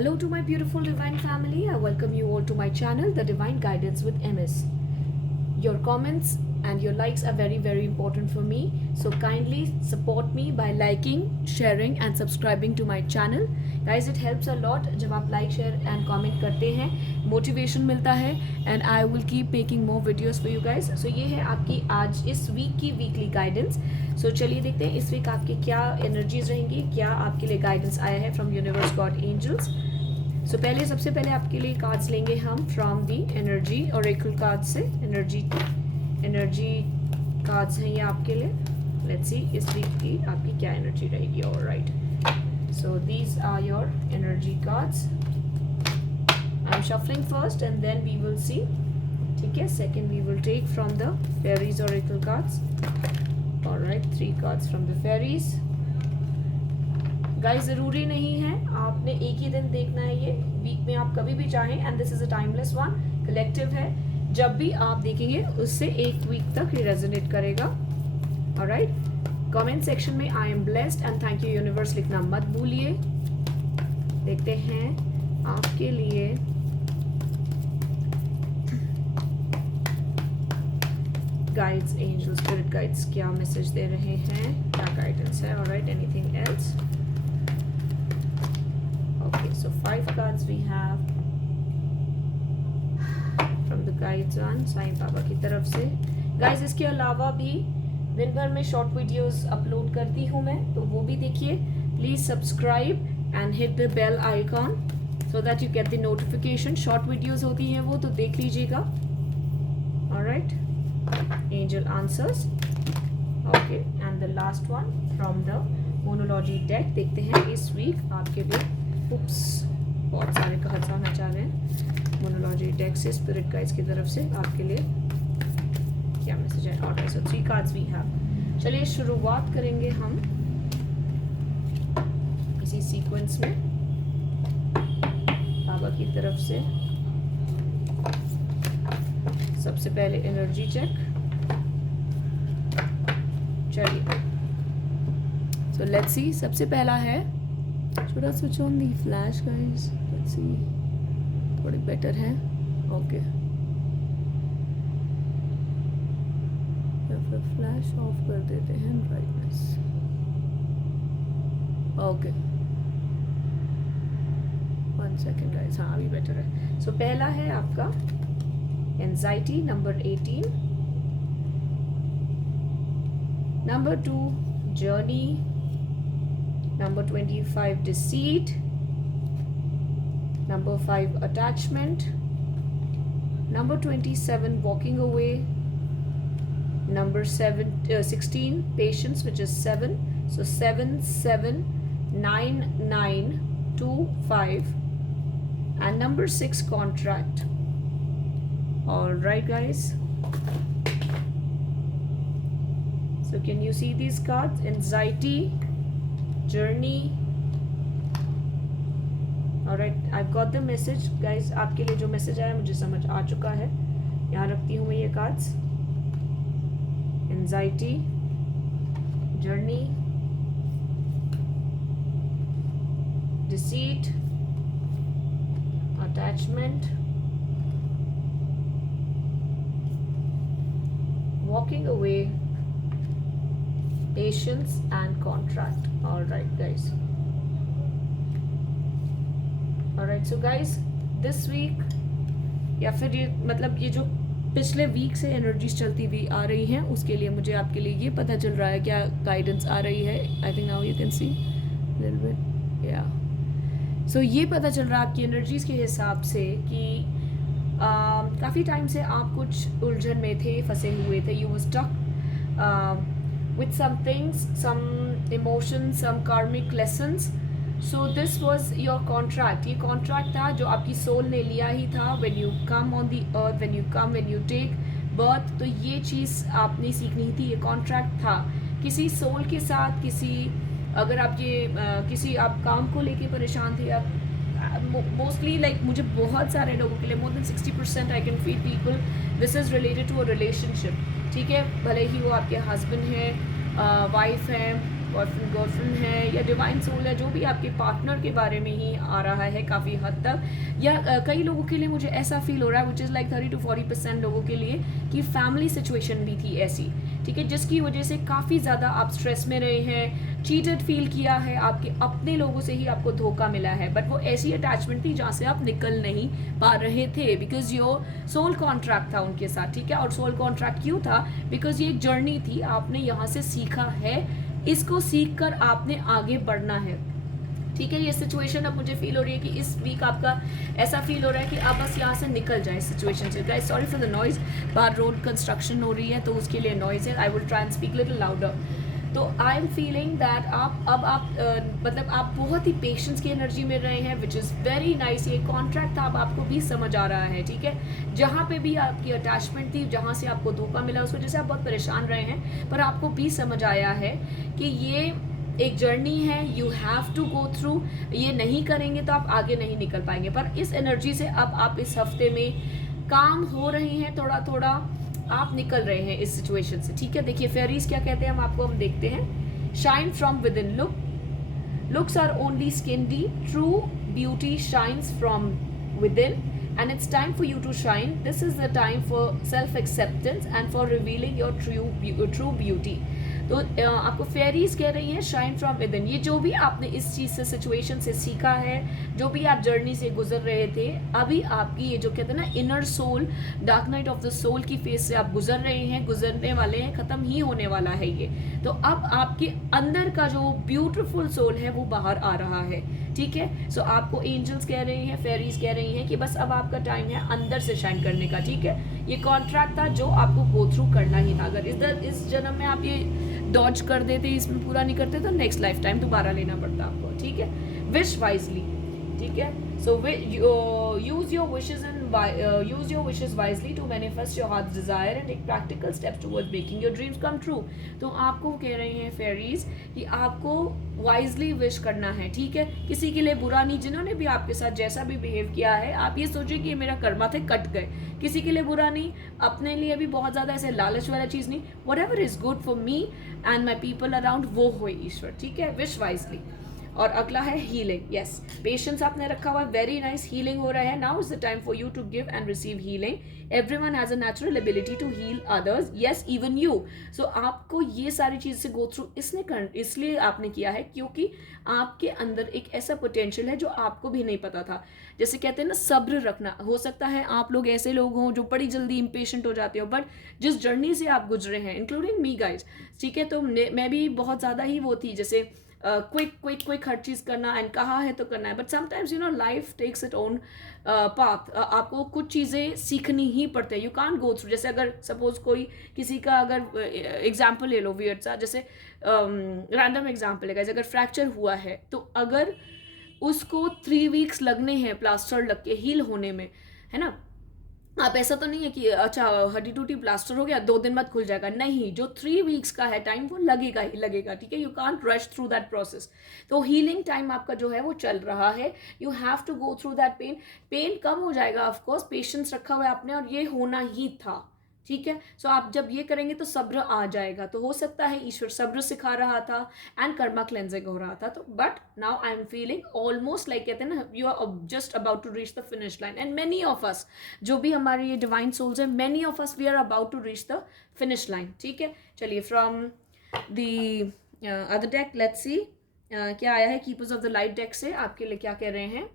Hello to my beautiful divine family. I welcome you all to my channel, The Divine Guidance with MS. Your comments and your likes are very, very important for me. So kindly support me by liking, sharing and subscribing to my channel. Guys, it helps a lot. जब आप like, share and comment करते हैं, motivation मिलता है and I will keep making more videos for you guys. So ये है आपकी आज इस week की weekly guidance. So चलिए देखते हैं इस week आपकी क्या energies रहेंगी, क्या आपके लिए guidance आया है from universe, God, angels. So सबसे पहले आपके लिए कार्ड्स लेंगे हम from the energy Oracle card से. एनर्जी कार्ड्स हैं ये आपके लिए. लेट्स सी इस वीक की आपकी क्या एनर्जी रहेगी. Alright, so these are your energy cards. I am shuffling first and then we will see. ठीक है, second we will take from the fairies oracle cards. Alright, 3 cards from the fairies. Guys, ज़रूरी नहीं है आपने एक ही दिन देखना है, ये वीक में आप कभी भी चाहें. And this is a timeless one, collective है. जब भी आप देखेंगे उससे एक वीक तक ये रेजोनेट करेगा. ऑलराइट, कमेंट सेक्शन में I am blessed and thank you universe लिखना मत भूलिए. देखते हैं आपके लिए गाइड्स, एंजल्स, स्पिरिट गाइड्स क्या मैसेज दे रहे हैं, क्या गाइडेंस है. Alright, anything else. Okay, so 5 cards we have from the guides on Sai Baba की तरफ से. Guys, इसके अलावा भी दिन भर में शॉर्ट वीडियोस अपलोड करती हूँ मैं, तो वो भी देखिए. Please subscribe and hit the bell icon so that you get the notification. Short videos होती हैं वो, तो देख लीजिएगा. Alright, Angel Answers. Okay, and the last one from the Moonology deck. देखते हैं इस वीक आपके लिए. उप्स, बहुत सारे कार्ड्स आना चाह रहे हैं मोनोलॉजी डेक से, स्पिरिट गाइड्स की तरफ से आपके लिए क्या मैसेज है. Alright, so 3 cards we have. चलिए शुरुआत करेंगे हम इसी सीक्वेंस में बाबा की तरफ से. सबसे पहले एनर्जी चेक. चलिए, सो लेट्स सी. सबसे पहला है, should I switch on the flash guys? Let's see, थोड़ी बेटर है. ओके, या फिर फ्लैश ऑफ कर देते हैं ब्राइटनेस. Okay, 1 second guys. हाँ, अभी बेटर है. सो पहला है आपका anxiety, number 18. Number 2 journey. Number 25 deceit. Number 5 attachment. Number 27 walking away. Number 16 patience, which is 7. So 7 7 9 9 2 5. And number 6 contract. All right guys, so can you see these cards? Anxiety, journey. Alright, I've got the message guys. आपके लिए जो message आया मुझे समझ आ चुका है. यहाँ रखती हूँ मैं ये cards. Anxiety, journey, deceit, attachment, walking away, patience and contract. All right guys, all right, so guys this week, या फिर ये मतलब ये जो पिछले वीक से एनर्जीज चलती हुई आ रही हैं, उसके लिए मुझे आपके लिए ये पता चल रहा है क्या गाइडेंस आ रही है. I think now you can see little bit. या सो ये पता चल रहा है आपकी एनर्जीज के हिसाब से कि काफ़ी टाइम से आप कुछ उलझन में थे, फंसे हुए थे. You were stuck with some things, some emotions, some karmic lessons. So this was your contract. ये contract था जो आपकी soul ने लिया ही था. When you come on the earth, when you take birth, तो ये चीज़ आपने सीखनी थी. ये contract था किसी soul के साथ. अगर आप किसी आप काम को लेके परेशान थे, या मोस्टली लाइक मुझे बहुत सारे लोगों के लिए, more than 60% I can feel people, this is related to a relationship. ठीक है, भले ही वो आपके हस्बैंड हैं, वाइफ हैं, बॉयफ्रेंड गर्लफ्रेंड है या डिवाइन सोल है, जो भी आपके पार्टनर के बारे में ही आ रहा है काफ़ी हद तक, या कई लोगों के लिए मुझे ऐसा फील हो रहा है विच इज़ लाइक 30 to 40% लोगों के लिए कि फैमिली सिचुएशन भी थी ऐसी, ठीक है, जिसकी वजह से काफ़ी ज़्यादा आप स्ट्रेस में रहे हैं, चीटेड फील किया है, आपके अपने लोगों से ही आपको धोखा मिला है, बट वो ऐसी अटैचमेंट थी जहाँ से आप निकल नहीं पा रहे थे बिकॉज योर सोल कॉन्ट्रैक्ट था उनके साथ, ठीक है। और सोल कॉन्ट्रैक्ट क्यों था? बिकॉज ये एक जर्नी थी, आपने यहाँ से सीखा है, इसको सीख कर आपने आगे बढ़ना है, ठीक है। ये सिचुएशन अब मुझे फील हो रही है कि इस वीक आपका ऐसा फील हो रहा है कि आप बस यहाँ से निकल जाए सिचुएशन से। Guys sorry for the noise, बाहर रोड कंस्ट्रक्शन हो रही है तो उसके लिए नॉइज है। I will try and speak little louder. तो आई एम फीलिंग दैट आप मतलब आप बहुत ही पेशेंस की एनर्जी में रहे हैं विच इज़ वेरी नाइस। ये कॉन्ट्रैक्ट था, अब आपको भी समझ आ रहा है, ठीक है। जहाँ पे भी आपकी अटैचमेंट थी, जहाँ से आपको धोखा मिला, उस वजह से आप बहुत परेशान रहे हैं, पर आपको भी समझ आया है कि ये एक जर्नी है, you have to go through. ये नहीं करेंगे तो आप आगे नहीं निकल पाएंगे। पर इस एनर्जी से अब आप इस हफ्ते में काम हो रहे हैं, थोड़ा थोड़ा आप निकल रहे हैं इस सिचुएशन से, ठीक है। देखिए फेरीज क्या कहते हैं, हम देखते हैं। Shine from within, looks are only skin deep, true beauty shines from within and it's time for you to shine. This is the time for self acceptance and for revealing your true beauty. तो आपको fairies कह रही हैं shine from with in. ये जो भी आपने इस चीज़ से, सिचुएशन से सीखा है, जो भी आप जर्नी से गुजर रहे थे, अभी आपकी ये जो कहते हैं ना inner soul, dark night of the soul की फेज से आप गुजर रहे हैं, गुजरने वाले हैं, ख़त्म ही होने वाला है ये। तो अब आपके अंदर का जो ब्यूटीफुल सोल है वो बाहर आ रहा है, ठीक है। सो आपको एंजल्स कह रहे हैं, फेरीज कह रही हैं कि बस अब आपका टाइम है अंदर से शाइन करने का, ठीक है। ये कॉन्ट्रैक्ट था जो आपको गो थ्रू करना ही था। अगर इस जन्म में आप ये डॉज कर देते, इसमें पूरा नहीं करते, तो नेक्स्ट लाइफ टाइम दोबारा लेना पड़ता आपको, ठीक है। विश वाइजली, ठीक है। So use your wishes wisely to manifest your heart's desire and take practical steps towards making your dreams come true. तो आपको कह रहे हैं फेरीज कि आपको वाइजली विश करना है, ठीक है। किसी के लिए बुरा नहीं, जिन्होंने भी आपके साथ जैसा भी बिहेव किया है, आप ये सोचिए कि मेरा कर्मा थे, कट गए। किसी के लिए बुरा नहीं, अपने लिए भी बहुत ज़्यादा ऐसे लालच वाला चीज़ नहीं। What ever is good for me and my people around, वो हो ईश्वर, ठीक है। Wish wisely. और अगला है हीलिंग, यस, पेशेंस आपने रखा हुआ है, वेरी नाइस। हीलिंग हो रहा है, now is the time for you to give and receive healing. Everyone has a natural ability to heal others, yes even you. So आपको ये सारी चीज़ से गो थ्रू इसलिए आपने किया है क्योंकि आपके अंदर एक ऐसा पोटेंशियल है जो आपको भी नहीं पता था। जैसे कहते हैं ना, सब्र रखना। हो सकता है आप लोग ऐसे लोग हों जो बड़ी जल्दी इम्पेशेंट हो जाते हो, बट जिस जर्नी से आप गुजरे हैं, इंक्लूडिंग मी गाइज, ठीक है, तो मैं भी बहुत ज़्यादा ही वो थी, जैसे क्विक हर चीज़ करना, एंड कहा है तो करना है। But sometimes life takes its own path. आपको कुछ चीज़ें सीखनी ही पड़ते हैं, यू कांट गो थ्रू। जैसे अगर सपोज कोई किसी का अगर एग्जाम्पल ले लो वियर्ड सा, जैसे रैंडम एग्जाम्पल है, अगर फ्रैक्चर हुआ है तो अगर उसको 3 वीक्स लगने हैं प्लास्टर लग के हील होने में, है ना। आप ऐसा तो नहीं है कि अच्छा हड्डी टूटी प्लास्टर हो गया 2 दिन बाद खुल जाएगा, नहीं, जो 3 वीक्स का है टाइम वो लगेगा ही लगेगा, ठीक है। You can't rush through that process. तो हीलिंग टाइम आपका जो है वो चल रहा है, you have to go through that pain कम हो जाएगा ऑफकोर्स, पेशेंस रखा हुआ है आपने, और ये होना ही था, ठीक है। सो आप जब ये करेंगे तो सब्र आ जाएगा। तो हो सकता है ईश्वर सब्र सिखा रहा था एंड कर्मा क्लेंजिंग हो रहा था। तो but now I am feeling almost like, कहते हैं ना, you are just about to reach the finish line. And many of us, जो भी हमारे ये डिवाइन सोल्स हैं, many of us we are about to reach the finish line, ठीक है। चलिए from the other deck let's see क्या आया है keepers of the light deck से आपके लिए क्या कह रहे हैं।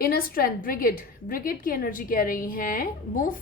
इनर स्ट्रेंथ, ब्रिगेड की एनर्जी कह रही हैं, move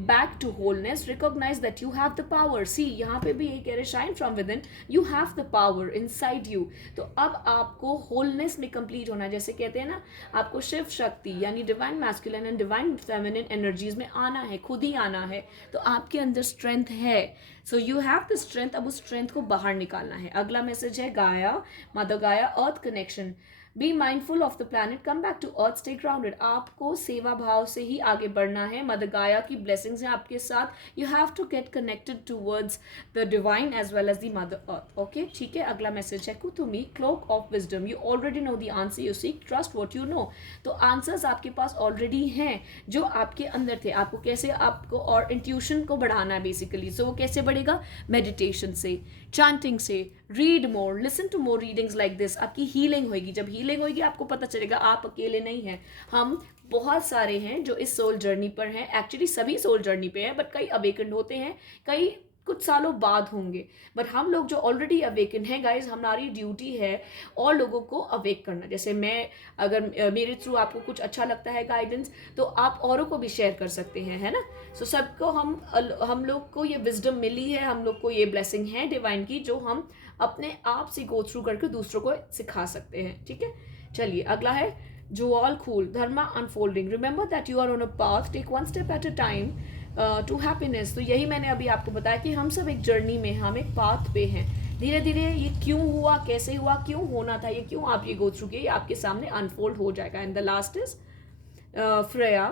back to wholeness, recognize that you have the power. See, यहाँ पे भी ये कह रहे shine from within, you have the power inside you. तो अब आपको wholeness में complete होना है। जैसे कहते हैं ना, आपको शिव शक्ति यानी divine masculine and divine feminine energies में आना है, खुद ही आना है। तो आपके अंदर strength है, so you have the strength। अब उस strength को बाहर निकालना है। अगला मैसेज है Gaia, mother Gaia, earth connection. Be mindful of the planet, come back to earth, stay grounded. आपको सेवा भाव से ही आगे बढ़ना है। मदर गाया की ब्लेसिंग्स हैं आपके साथ। You have to get connected towards the divine as well as the mother earth, okay, ठीक है। अगला मैसेज है Kuthumi, cloak of wisdom. You already know the answer you seek, trust what you know. तो answers आपके पास already हैं जो आपके अंदर थे। आपको कैसे, आपको और इंट्यूशन को बढ़ाना है बेसिकली। सो वो कैसे बढ़ेगा? मेडिटेशन से, चैंटिंग से, read more, listen to more readings like this. आपकी हीलिंग होगी। जब हीलिंग होगी आपको पता चलेगा आप अकेले नहीं हैं, हम बहुत सारे हैं जो इस सोल जर्नी पर हैं। एक्चुअली सभी सोल जर्नी पे हैं, बट कई अवेकन्ड होते हैं, कई कुछ सालों बाद होंगे, बट हम लोग जो ऑलरेडी अवेकन हैं गाइज, हमारी ड्यूटी है और लोगों को अवेक करना। जैसे मैं, अगर मेरे थ्रू आपको कुछ अच्छा लगता है गाइडेंस, तो आप औरों को भी शेयर कर सकते हैं, है ना। सो सबको हम लोग को ये विजडम मिली है, हम लोग को ये ब्लेसिंग है डिवाइन की, जो हम अपने आप से गो थ्रू करके दूसरों को सिखा सकते हैं। ठीक है, चलिए अगला है Djwal Khul, dharma unfolding, remember that you are on a path, take one step at a time to happiness. तो यही मैंने अभी आपको बताया कि हम सब एक जर्नी में, हम एक पाथ पे हैं। धीरे धीरे ये क्यों हुआ, कैसे हुआ, क्यों होना था, ये क्यों आप ये गो थ्रू किए, ये आपके सामने अनफोल्ड हो जाएगा। And the last is Freya,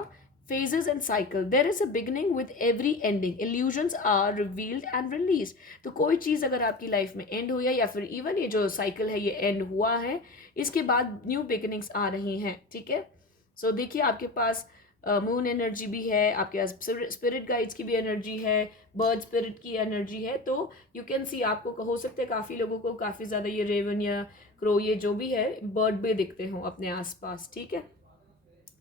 phases and cycle. There is a beginning with every ending. Illusions are revealed and released. तो कोई चीज़ अगर आपकी लाइफ में एंड हुई है, या फिर इवन ये जो साइकिल है ये एंड हुआ है, इसके बाद न्यू बिगिनिंग्स आ रही हैं। ठीक है, सो देखिए आपके पास मून एनर्जी भी है, आपके पास स्पिरिट गाइड्स की भी एनर्जी है, बर्ड स्पिरिट की एनर्जी है। तो यू कैन सी, आपको हो सकता है काफ़ी लोगों को काफ़ी ज़्यादा ये रेवन या क्रो, ये जो भी है बर्ड भी दिखते हों अपने आसपास। ठीक है,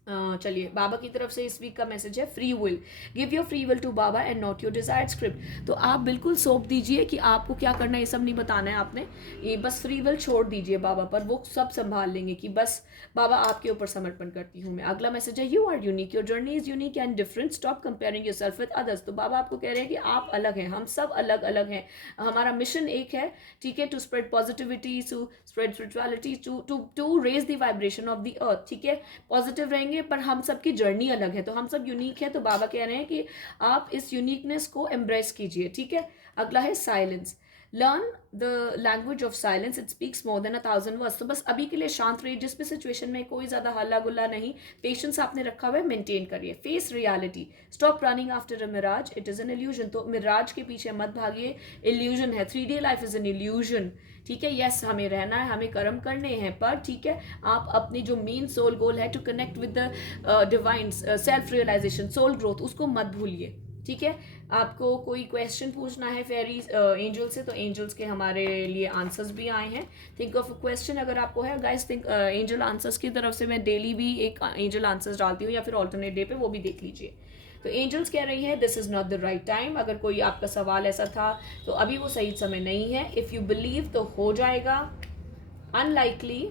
चलिए बाबा की तरफ से इस वीक का मैसेज है free will, give your free will to Baba and not your desired script. तो आप बिल्कुल सौंप दीजिए कि आपको क्या करना है, ये सब नहीं बताना है आपने, ये बस फ्री विल छोड़ दीजिए बाबा पर, वो सब संभाल लेंगे कि बस बाबा आपके ऊपर समर्पण करती हूँ मैं। अगला मैसेज है you are unique, your journey is unique and different, stop comparing yourself with others. तो बाबा आपको कह रहे हैं कि आप अलग हैं, हम सब अलग अलग हैं, हमारा मिशन एक है। ठीक है, to spread positivity, to spread spirituality, to raise the vibration of the earth. ठीक है, पॉजिटिव रहेंगे, पर हम सबकी जर्नी अलग है, तो हम सब यूनिक है। तो बाबा कह रहे हैं कि आप इस यूनिकनेस को एम्ब्रेस कीजिए। ठीक है, अगला है silence, learn the language of silence, it speaks more than 1000 words. तो बस अभी के लिए शांत रहिए, जिस भी सिचुएशन में कोई ज़्यादा हल्ला गुल्ला नहीं, पेशेंस आपने रखा हुआ है, मेंटेन करिए। Face reality, stop running after a mirage, it is an illusion. तो मिराज के पीछे मत भागिए, इल्यूजन है, 3D life is an illusion. ठीक है, यस हमें रहना है, हमें कर्म करने हैं, पर ठीक है आप अपनी जो मेन सोल गोल है to connect with the divine self realisation, soul growth, उसको मत भूलिए। ठीक है, आपको कोई क्वेश्चन पूछना है फेरीज एंजल से, तो एंजल्स के हमारे लिए आंसर्स भी आए हैं। थिंक ऑफ अ क्वेश्चन अगर आपको है गाइस, थिंक एंजल आंसर्स की तरफ से मैं डेली भी एक एंजल आंसर्स डालती हूँ, या फिर ऑल्टरनेट डे पे, वो भी देख लीजिए। तो एंजल्स कह रही है this is not the right time. अगर कोई आपका सवाल ऐसा था तो अभी वो सही समय नहीं है। इफ़ यू बिलीव तो हो जाएगा, अनलाइकली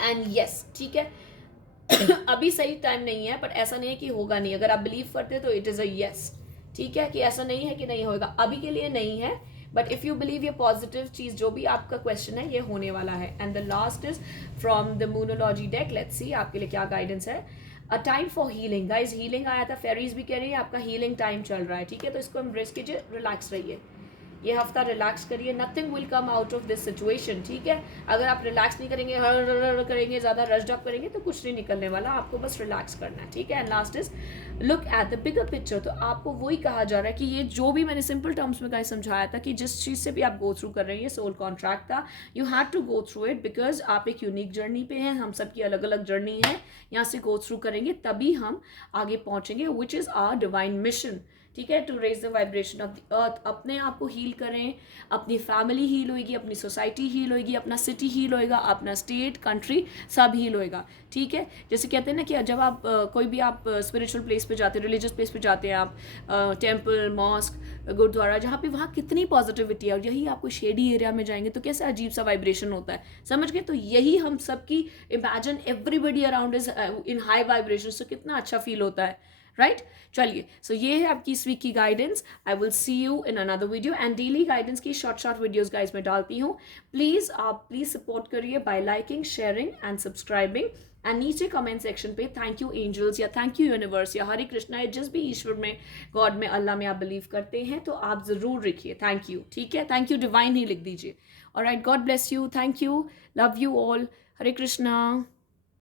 एंड यस। ठीक है, अभी सही टाइम नहीं है, बट ऐसा नहीं है कि होगा नहीं। अगर आप बिलीव करते हैं तो इट इज़ अ यस। ठीक है, कि ऐसा नहीं है कि नहीं होगा, अभी के लिए नहीं है, बट इफ़ यू बिलीव ये पॉजिटिव चीज़, जो भी आपका क्वेश्चन है ये होने वाला है। And the last is from the Moonology deck, let's see आपके लिए क्या गाइडेंस है। A time for healing, guys healing आया था, फेरीज भी कह रही है आपका हीलिंग टाइम चल रहा है। ठीक है, तो इसको एम्ब्रेस कीजिए, रिलैक्स रहिए, ये हफ्ता रिलैक्स करिए, nothing will come out of this situation. ठीक है, अगर आप रिलैक्स नहीं करेंगे, हर करेंगे, ज़्यादा रश्ड अप करेंगे, तो कुछ नहीं निकलने वाला, आपको बस रिलैक्स करना है। ठीक है, and last is look at the bigger picture. तो आपको वही कहा जा रहा है कि ये जो भी मैंने सिंपल टर्म्स में गाइस समझाया था, कि जिस चीज़ से भी आप गो थ्रू कर रही हैं, सोल कॉन्ट्रैक्ट था, you had to go through it, because आप एक यूनिक जर्नी पे हैं, हम सबकी अलग अलग जर्नी है, यहाँ से गो थ्रू करेंगे तभी हम आगे पहुँचेंगे, which is our divine mission. ठीक है, to raise the vibration of the earth. अपने आप को हील करें, अपनी फैमिली हील होगी, अपनी सोसाइटी हील होगी, अपना सिटी हील होएगा, अपना स्टेट, कंट्री, सब हील होएगा। ठीक है, जैसे कहते हैं ना कि जब आप कोई भी आप स्पिरिचुअल प्लेस पे जाते हैं, रिलीजियस प्लेस पे जाते हैं, आप टेम्पल, मॉस्क, गुरुद्वारा, जहाँ पे वहाँ कितनी पॉजिटिविटी है, और यही आप कोई शेडी एरिया में जाएंगे तो कैसे अजीब सा वाइब्रेशन होता है, समझ गए। तो यही हम सबकी, imagine everybody around is in high vibration, तो कितना अच्छा फील होता है, राइट। चलिए, सो ये है आपकी इस वीक की guidance. I will see you in another video, and daily guidance की शॉर्ट वीडियोस गाइस मैं डालती हूँ। प्लीज़ आप सपोर्ट करिए bye liking, sharing and subscribing. And नीचे कमेंट सेक्शन पे थैंक यू एंजल्स, या थैंक यू यूनिवर्स, या हरे कृष्णा, या जिस भी ईश्वर में, गॉड में, अल्लाह में आप बिलीव करते हैं, तो आप ज़रूर लिखिए थैंक यू। ठीक है, थैंक यू डिवाइन ही लिख दीजिए। Alright, God bless you, thank you, love you all, Hare Krishna.